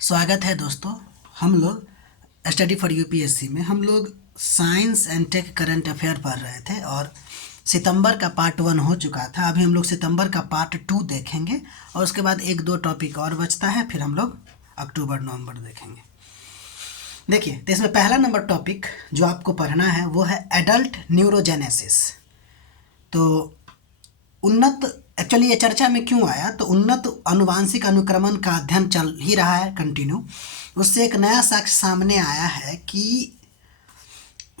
स्वागत है दोस्तों। हम लोग स्टडी फॉर यूपीएससी में हम लोग science and take current affair पढ़ रहे थे और सितंबर का पार्ट 1 हो चुका था। अभी हम लोग सितंबर का पार्ट 2 देखेंगे और उसके बाद एक दो टॉपिक और बचता है, फिर हम लोग अक्टूबर नवंबर देखेंगे। देखिए, तो इसमें पहला नंबर टॉपिक जो आपको पढ़ना है वो है एडल्ट न्यूरोजेनेसिस। तो उन्नत एक्चुअली ये चर्चा में क्यों आया, तो उन्नत आनुवांशिक अनुक्रमण का अध्ययन चल ही रहा है कंटिन्यू। उससे एक नया साक्ष्य सामने आया है कि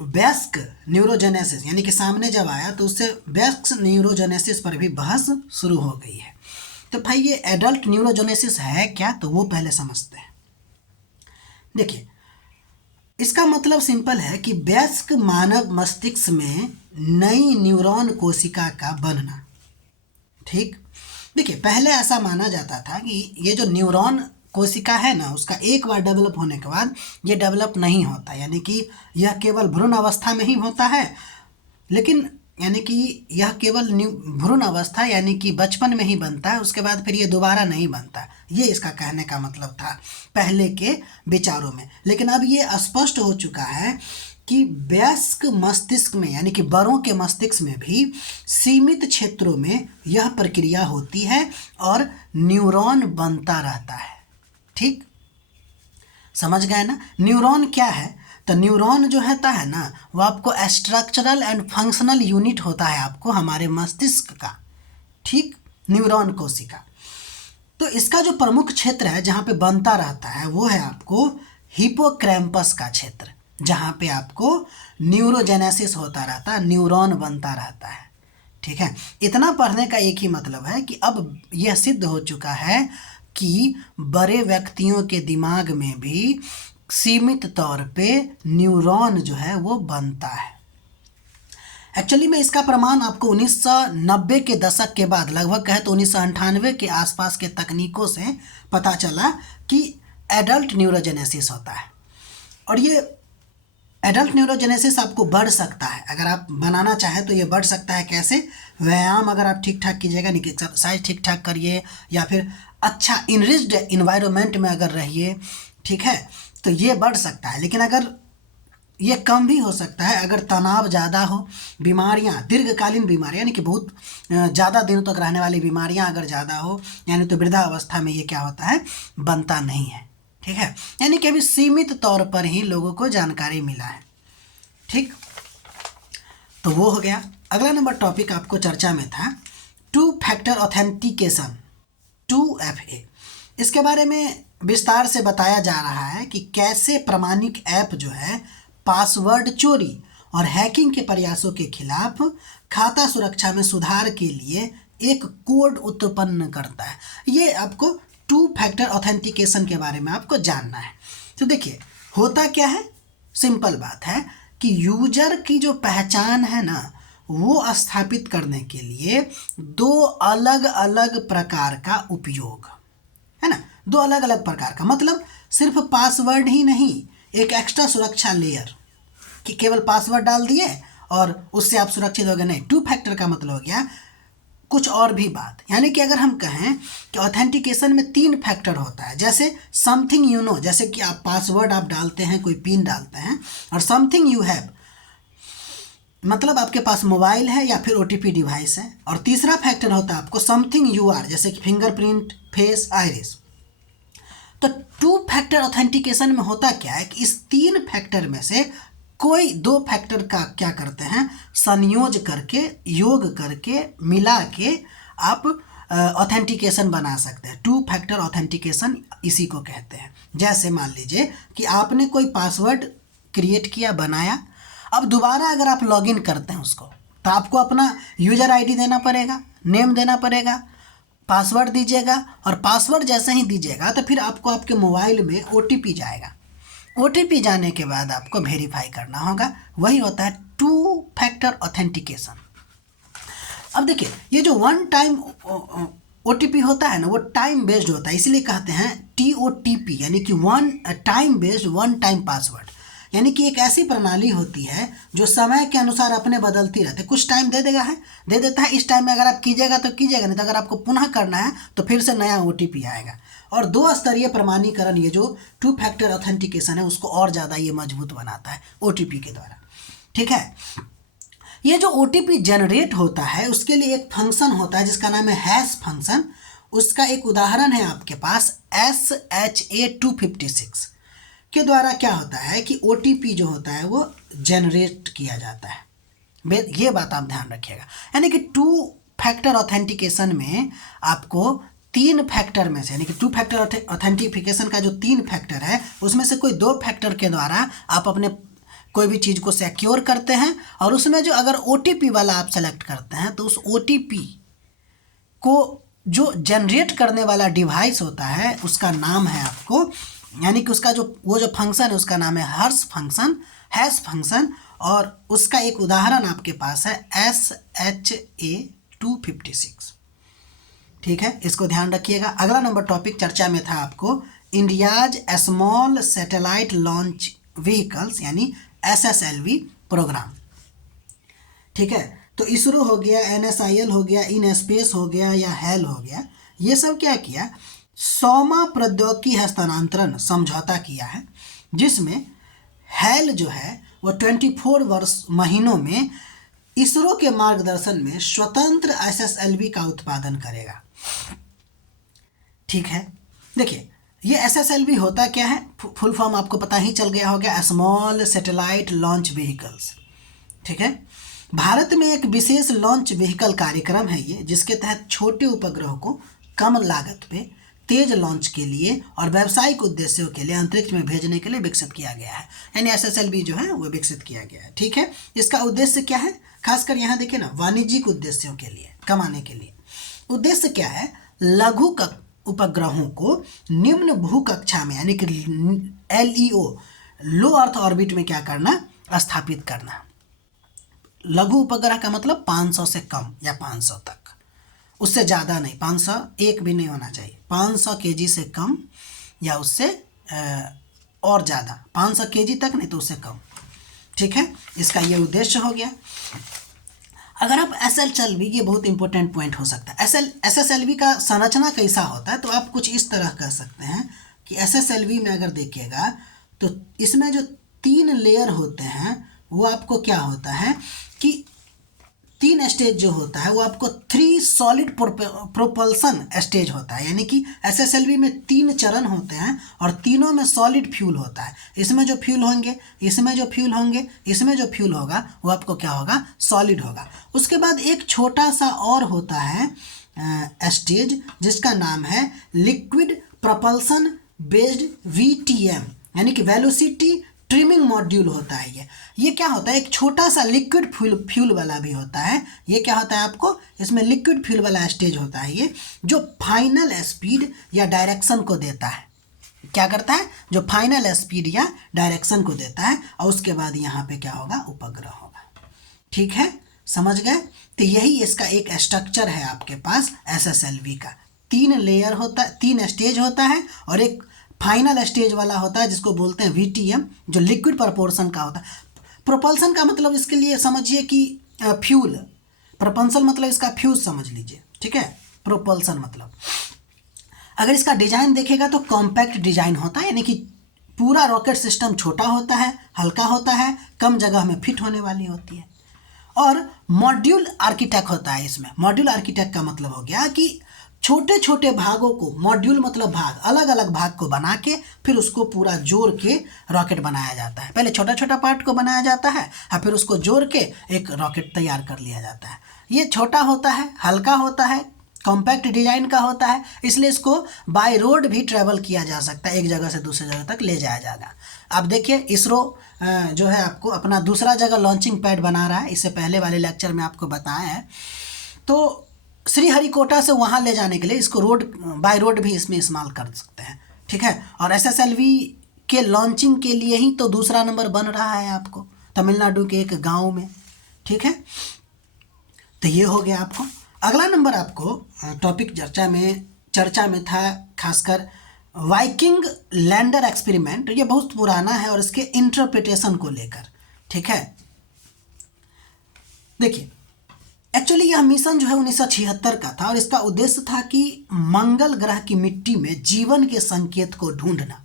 वयस्क न्यूरोजेनेसिस, यानी कि सामने जब आया तो उससे वयस्क न्यूरोजेनेसिस पर भी बहस शुरू हो गई है। तो भाई ये एडल्ट न्यूरोजेनेसिस है क्या, तो वो पहले समझते हैं। देखिए, इसका मतलब सिंपल है कि वयस्क मानव मस्तिष्क में नई न्यूरॉन कोशिका का बनना। ठीक, देखिए, पहले ऐसा माना जाता था कि ये जो न्यूरॉन कोशिका है ना, उसका एक बार डेवलप होने के बाद ये डेवलप नहीं होता, यानी कि यह केवल भ्रूण अवस्था में ही होता है। लेकिन यानी कि यह केवल भ्रूण अवस्था यानी कि बचपन में ही बनता है, उसके बाद फिर ये दोबारा नहीं बनता। ये इसका कहने का मतलब था पहले के विचारों में। लेकिन अब ये स्पष्ट हो चुका है कि वयस्क मस्तिष्क में यानी कि बड़ों के मस्तिष्क में भी सीमित क्षेत्रों में यह प्रक्रिया होती है और न्यूरॉन बनता रहता है। ठीक, समझ गए ना? न्यूरॉन क्या है? तो न्यूरॉन जो होता है ना, वो आपको स्ट्रक्चरल एंड फंक्शनल यूनिट होता है आपको हमारे मस्तिष्क का। ठीक, न्यूरॉन कोशिका। तो इसका जो प्रमुख क्षेत्र है जहाँ पे बनता रहता है वो है आपको हिपोक्रैम्पस का क्षेत्र, जहाँ पे आपको न्यूरोजेनेसिस होता रहता है, न्यूरॉन बनता रहता है। ठीक है, इतना पढ़ने का एक ही मतलब है कि अब यह सिद्ध हो चुका है कि बड़े व्यक्तियों के दिमाग में भी सीमित तौर पे न्यूरॉन जो है वो बनता है। एक्चुअली में इसका प्रमाण आपको 1990 के दशक के बाद, लगभग कहे तो 1998 के आसपास के तकनीकों से पता चला कि एडल्ट न्यूरोजेनेसिस होता है। और ये एडल्ट न्यूरोजेनेसिस आपको बढ़ सकता है, अगर आप बनाना चाहें तो ये बढ़ सकता है। कैसे? व्यायाम अगर आप ठीक ठाक कीजिएगा, एक्सरसाइज ठीक ठाक करिए, या फिर अच्छा इनरिच्ड इन्वायरमेंट में अगर रहिए, ठीक है, तो ये बढ़ सकता है। लेकिन अगर ये कम भी हो सकता है अगर तनाव ज़्यादा हो, बीमारियां, दीर्घकालीन बीमारियां यानी कि बहुत ज़्यादा दिनों तक रहने वाली बीमारियां अगर ज़्यादा हो, यानी तो वृद्धावस्था में ये क्या होता है, बनता नहीं है। ठीक है, यानी कि अभी सीमित तौर पर ही लोगों को जानकारी मिला है। ठीक, तो वो हो गया। अगला नंबर टॉपिक आपको चर्चा में था टू फैक्टर ऑथेंटिकेशन, 2FA। इसके बारे में विस्तार से बताया जा रहा है कि कैसे प्रमाणिक ऐप जो है पासवर्ड चोरी और हैकिंग के प्रयासों के खिलाफ खाता सुरक्षा में सुधार के लिए एक कोड उत्पन्न करता है। ये आपको 2 फैक्टर ऑथेंटिकेशन के बारे में आपको जानना है। तो देखिए, होता क्या है, सिंपल बात है कि यूजर की जो पहचान है ना, वो स्थापित करने के लिए दो अलग अलग प्रकार का उपयोग है ना, दो अलग अलग प्रकार का मतलब सिर्फ पासवर्ड ही नहीं, एक एक्स्ट्रा सुरक्षा लेयर कि केवल पासवर्ड डाल दिए और उससे आप सुरक्षित हो गए, नहीं। 2 फैक्टर का मतलब हो गया कुछ और भी बात। यानी कि अगर हम कहें कि ऑथेंटिकेशन में 3 फैक्टर होता है, जैसे समथिंग यू नो, जैसे कि आप पासवर्ड आप डालते हैं, कोई पिन डालते हैं, और समथिंग यू हैव मतलब आपके पास मोबाइल है या फिर OTP डिवाइस है, और तीसरा फैक्टर होता है आपको समथिंग यू आर, जैसे कि फिंगरप्रिंट, फेस, आइरिस। तो 2 फैक्टर ऑथेंटिकेशन में होता क्या है कि इस 3 फैक्टर में से कोई 2 फैक्टर का क्या करते हैं, संयोज करके, योग करके, मिला के आप ऑथेंटिकेशन बना सकते हैं। 2 फैक्टर ऑथेंटिकेशन इसी को कहते हैं। जैसे मान लीजिए कि आपने कोई पासवर्ड क्रिएट किया, बनाया, अब दोबारा अगर आप लॉगिन करते हैं उसको, तो आपको अपना यूजर ID देना पड़ेगा, नेम देना पड़ेगा, पासवर्ड दीजिएगा, और पासवर्ड जैसे ही दीजिएगा तो फिर आपको आपके मोबाइल में OTP जाएगा। OTP जाने के बाद आपको वेरीफाई करना होगा, वही होता है 2 फैक्टर ऑथेंटिकेशन। अब देखिए, ये जो वन टाइम OTP होता है ना, वो टाइम बेस्ड होता है, इसीलिए कहते हैं TOTP, यानी कि one time based one time password. यानी कि एक ऐसी प्रणाली होती है जो समय के अनुसार अपने बदलती रहती है। कुछ टाइम दे देता है, इस टाइम में अगर आप कीजिएगा तो कीजिएगा, नहीं तो अगर आपको पुनः करना है तो फिर से नया OTP आएगा। और 2 स्तरीय प्रमाणीकरण, ये जो 2 फैक्टर ऑथेंटिकेशन है उसको और ज़्यादा ये मजबूत बनाता है OTP के द्वारा। ठीक है, ये जो OTP जनरेट होता है उसके लिए एक फंक्शन होता है जिसका नाम है हैश फंक्शन। उसका एक उदाहरण है आपके पास SHA-256 के द्वारा क्या होता है कि OTP जो होता है वो जनरेट किया जाता है। ये बात आप ध्यान रखिएगा, यानी कि 2 फैक्टर ऑथेंटिकेशन में आपको 3 फैक्टर में से, यानी कि 2 फैक्टर ऑथेंटिफिकेशन का जो 3 फैक्टर है उसमें से कोई 2 फैक्टर के द्वारा आप अपने कोई भी चीज़ को सिक्योर करते हैं, और उसमें जो अगर OTP वाला आप सेलेक्ट करते हैं तो उस OTP को जो जनरेट करने वाला डिवाइस होता है उसका नाम है आपको, यानी कि उसका जो वो जो फंक्शन है उसका नाम है हैश फंक्शन, और उसका एक उदाहरण आपके पास है SHA-256। ठीक है, इसको ध्यान रखिएगा। अगला नंबर टॉपिक चर्चा में था आपको India's small satellite launch vehicles यानी SSLV प्रोग्राम। ठीक है, तो इसरो हो गया, NSIL हो गया, इन स्पेस हो गया या हेल हो गया, ये सब क्या किया, 100वां प्रौद्योगिकी हस्तांतरण समझौता किया है, जिसमें हेल जो है वो 24 महीनों में इसरो के मार्गदर्शन में स्वतंत्र SSLV का उत्पादन करेगा। ठीक है, देखिए ये SSLV होता क्या है, फुल फॉर्म आपको पता ही चल गया होगा, स्मॉल सैटेलाइट लॉन्च व्हीकल्स। ठीक है, भारत में एक विशेष लॉन्च व्हीकल कार्यक्रम है ये, जिसके तहत छोटे उपग्रह को कम लागत पे तेज लॉन्च के लिए और व्यावसायिक उद्देश्यों के लिए अंतरिक्ष में भेजने के लिए विकसित किया गया है, यानी SSLV जो है वो विकसित किया गया है। ठीक है, इसका उद्देश्य क्या है, खासकर यहाँ देखिए ना, वाणिज्यिक उद्देश्यों के लिए, कमाने के लिए। उद्देश्य क्या है, लघु उपग्रहों को निम्न भू कक्षा में यानी कि LEO लो अर्थ ऑर्बिट में क्या करना, स्थापित करना। लघु उपग्रह का मतलब 500 से कम या 500 तक, उससे ज़्यादा नहीं, 501 भी नहीं होना चाहिए, 500 kg से कम या उससे और ज़्यादा, 500 kg तक नहीं तो उससे कम। ठीक है, इसका ये उद्देश्य हो गया। अगर आप SSLV, ये बहुत इंपॉर्टेंट पॉइंट हो सकता है, SSLV का संरचना कैसा होता है, तो आप कुछ इस तरह कह सकते हैं कि SSLV में अगर देखिएगा तो इसमें जो 3 लेयर होते हैं वो आपको क्या होता है कि 3 स्टेज जो होता है वो आपको 3 सॉलिड प्रोपल्सन स्टेज होता है, यानी कि SSLV में 3 चरण होते हैं और तीनों में सॉलिड फ्यूल होता है। इसमें जो फ्यूल होंगे, इसमें जो फ्यूल होंगे, इसमें जो फ्यूल होगा वो आपको क्या होगा, सॉलिड होगा। उसके बाद एक छोटा सा और होता है स्टेज जिसका नाम है लिक्विड प्रोपल्सन बेस्ड VTM, यानी कि वेलोसिटी ट्रिमिंग मॉड्यूल होता है। ये क्या होता है, एक छोटा सा लिक्विड फ्यूल वाला भी होता है। ये क्या होता है आपको, इसमें लिक्विड फ्यूल वाला स्टेज होता है ये, जो फाइनल स्पीड या डायरेक्शन को देता है। क्या करता है, जो फाइनल स्पीड या डायरेक्शन को देता है, और उसके बाद यहाँ पे क्या होगा, उपग्रह होगा। ठीक है, समझ गए। तो यही इसका एक स्ट्रक्चर है आपके पास SSLV का। 3 लेयर होता है, 3 स्टेज होता है, और एक फाइनल स्टेज वाला होता है जिसको बोलते हैं VTM, जो लिक्विड प्रोपोर्शन का होता है। प्रोपल्सन का मतलब इसके लिए समझिए कि फ्यूल, प्रोपल्सन मतलब इसका फ्यूज समझ लीजिए। ठीक है, प्रोपल्सन मतलब, अगर इसका डिजाइन देखेगा तो कॉम्पैक्ट डिजाइन होता है, यानी कि पूरा रॉकेट सिस्टम छोटा होता है, हल्का होता है, कम जगह में फिट होने वाली होती है। और मॉड्यूल आर्किटेक्ट होता है इसमें। मॉड्यूल आर्किटेक्ट का मतलब हो गया कि छोटे छोटे भागों को, मॉड्यूल मतलब भाग, अलग अलग भाग को बना के फिर उसको पूरा जोड़ के रॉकेट बनाया जाता है। पहले छोटा छोटा पार्ट को बनाया जाता है और फिर उसको जोड़ के एक रॉकेट तैयार कर लिया जाता है। ये छोटा होता है, हल्का होता है, कॉम्पैक्ट डिजाइन का होता है, इसलिए इसको बाय रोड भी ट्रैवल किया जा सकता है, एक जगह से दूसरी जगह तक ले जाया जाएगा। अब देखिए इसरो जो है आपको अपना दूसरा जगह लॉन्चिंग पैड बना रहा है, इससे पहले वाले लेक्चर में आपको बताया है। तो श्रीहरिकोटा से वहाँ ले जाने के लिए इसको रोड, बाय रोड भी इसमें इस्तेमाल कर सकते हैं। ठीक है, और SSLV के लॉन्चिंग के लिए ही तो दूसरा नंबर बन रहा है आपको तमिलनाडु के एक गांव में। ठीक है, तो ये हो गया आपको। अगला नंबर आपको टॉपिक चर्चा में था खासकर वाइकिंग लैंडर एक्सपेरिमेंट, ये बहुत पुराना है और इसके इंटरप्रिटेशन को लेकर, ठीक है। देखिए, एक्चुअली यह मिशन जो है 1976 का था और इसका उद्देश्य था कि मंगल ग्रह की मिट्टी में जीवन के संकेत को ढूंढना।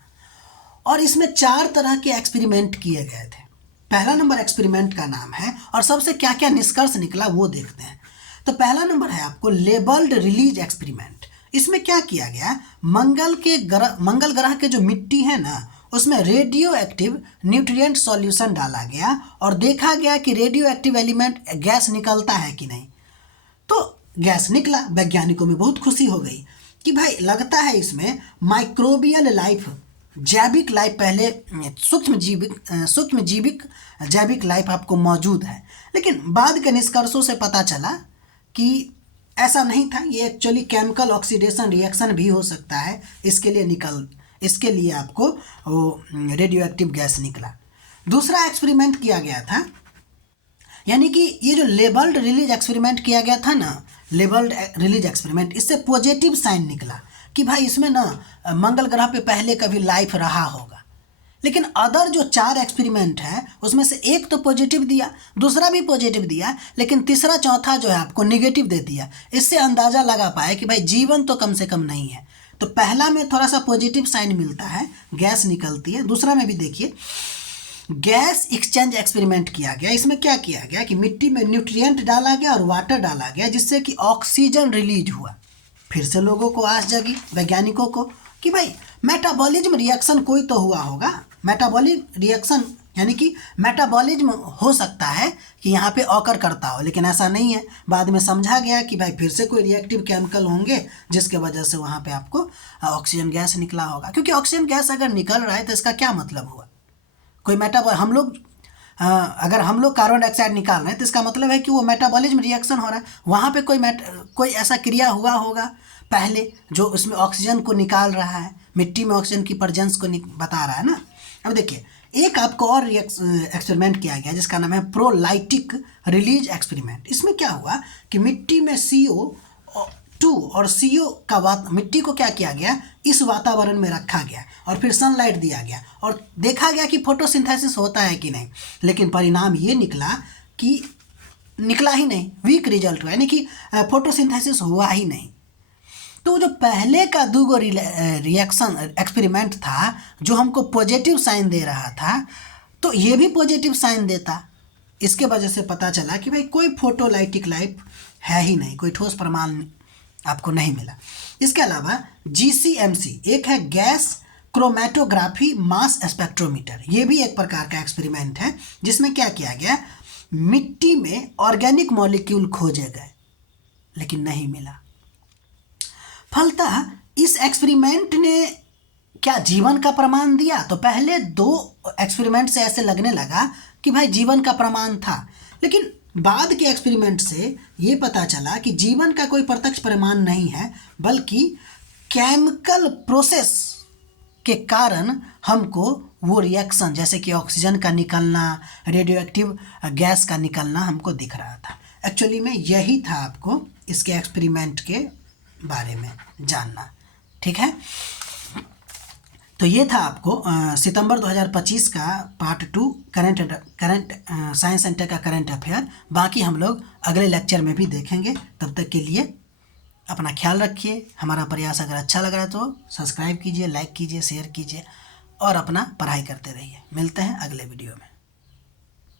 और इसमें 4 तरह के एक्सपेरिमेंट किए गए थे। पहला नंबर एक्सपेरिमेंट का नाम है, और सबसे क्या क्या निष्कर्ष निकला वो देखते हैं। तो पहला नंबर है आपको लेबल्ड रिलीज एक्सपेरिमेंट। इसमें क्या किया गया, मंगल ग्रह के जो मिट्टी है ना, उसमें रेडियो एक्टिव न्यूट्रिएंट सॉल्यूशन डाला गया और देखा गया कि रेडियो एक्टिव एलिमेंट गैस निकलता है कि नहीं। तो गैस निकला। वैज्ञानिकों में बहुत खुशी हो गई कि भाई लगता है इसमें माइक्रोबियल लाइफ, जैविक लाइफ, पहले सूक्ष्म जीविक जैविक लाइफ आपको मौजूद है। लेकिन बाद के निष्कर्षों से पता चला कि ऐसा नहीं था। ये एक्चुअली केमिकल ऑक्सीडेशन रिएक्शन भी हो सकता है, इसके लिए आपको वो रेडियो एक्टिव गैस निकला। दूसरा एक्सपेरिमेंट किया गया था, यानी कि ये जो लेबल्ड रिलीज एक्सपेरिमेंट किया गया था ना, लेबल्ड रिलीज एक्सपेरिमेंट, इससे पॉजिटिव साइन निकला कि भाई इसमें ना मंगल ग्रह पे पहले कभी लाइफ रहा होगा। लेकिन अदर जो 4 एक्सपेरिमेंट है उसमें से एक तो पॉजिटिव दिया, दूसरा भी पॉजिटिव दिया, लेकिन तीसरा चौथा जो है आपको नेगेटिव दे दिया। इससे अंदाज़ा लगा पाए कि भाई जीवन तो कम से कम नहीं है। तो पहला में थोड़ा सा पॉजिटिव साइन मिलता है, गैस निकलती है। दूसरा में भी देखिए गैस एक्सचेंज एक्सपेरिमेंट किया गया। इसमें क्या किया गया कि मिट्टी में न्यूट्रिएंट डाला गया और वाटर डाला गया, जिससे कि ऑक्सीजन रिलीज हुआ। फिर से लोगों को आस जगी, वैज्ञानिकों को, कि भाई मेटाबॉलिज्म रिएक्शन कोई तो हुआ होगा। मेटाबॉलिक रिएक्शन यानी कि मेटाबॉलिज्म हो सकता है कि यहाँ पे ऑकर करता हो, लेकिन ऐसा नहीं है। बाद में समझा गया कि भाई फिर से कोई रिएक्टिव केमिकल होंगे जिसके वजह से वहाँ पे आपको ऑक्सीजन गैस निकला होगा। क्योंकि ऑक्सीजन गैस अगर निकल रहा है तो इसका क्या मतलब हुआ, कोई अगर हम लोग कार्बन डाइऑक्साइड निकाल रहे हैं तो इसका मतलब है कि वो मेटाबॉलिज्म रिएक्शन हो रहा है। वहाँ पे कोई ऐसा क्रिया हुआ होगा पहले जो उसमें ऑक्सीजन को निकाल रहा है, मिट्टी में ऑक्सीजन की प्रेजेंस को बता रहा है ना। अब देखिए एक आपको और एक्सपेरिमेंट किया गया जिसका नाम है प्रोलाइटिक रिलीज एक्सपेरिमेंट। इसमें क्या हुआ कि मिट्टी में CO2 और CO का मिट्टी को क्या किया गया, इस वातावरण में रखा गया और फिर सनलाइट दिया गया और देखा गया कि फोटोसिंथेसिस होता है कि नहीं। लेकिन परिणाम ये निकला ही नहीं, वीक रिजल्ट हुआ, यानी कि फोटोसिंथेसिस हुआ ही नहीं। तो जो पहले का 2 रिएक्शन एक्सपेरिमेंट था जो हमको पॉजिटिव साइन दे रहा था, तो ये भी पॉजिटिव साइन देता। इसके वजह से पता चला कि भाई कोई फोटोलाइटिक लाइफ है ही नहीं, कोई ठोस प्रमाण आपको नहीं मिला। इसके अलावा GCMC एक है गैस क्रोमेटोग्राफी मास स्पेक्ट्रोमीटर। ये भी एक प्रकार का एक्सपेरिमेंट है जिसमें क्या किया गया, मिट्टी में ऑर्गेनिक मॉलिक्यूल खोजे गए लेकिन नहीं मिला। फलतः इस एक्सपेरिमेंट ने क्या जीवन का प्रमाण दिया? तो पहले 2 एक्सपेरिमेंट से ऐसे लगने लगा कि भाई जीवन का प्रमाण था, लेकिन बाद के एक्सपेरिमेंट से ये पता चला कि जीवन का कोई प्रत्यक्ष प्रमाण नहीं है, बल्कि केमिकल प्रोसेस के कारण हमको वो रिएक्शन जैसे कि ऑक्सीजन का निकलना, रेडियो एक्टिव गैस का निकलना हमको दिख रहा था। एक्चुअली में यही था आपको इसके एक्सपेरिमेंट के बारे में जानना, ठीक है। तो ये था आपको सितंबर 2025 का पार्ट 2 करंट साइंस सेंटर का करंट अफेयर। बाकी हम लोग अगले लेक्चर में भी देखेंगे। तब तक के लिए अपना ख्याल रखिए। हमारा प्रयास अगर अच्छा लग रहा है तो सब्सक्राइब कीजिए, लाइक कीजिए, शेयर कीजिए और अपना पढ़ाई करते रहिए। मिलते हैं अगले वीडियो में।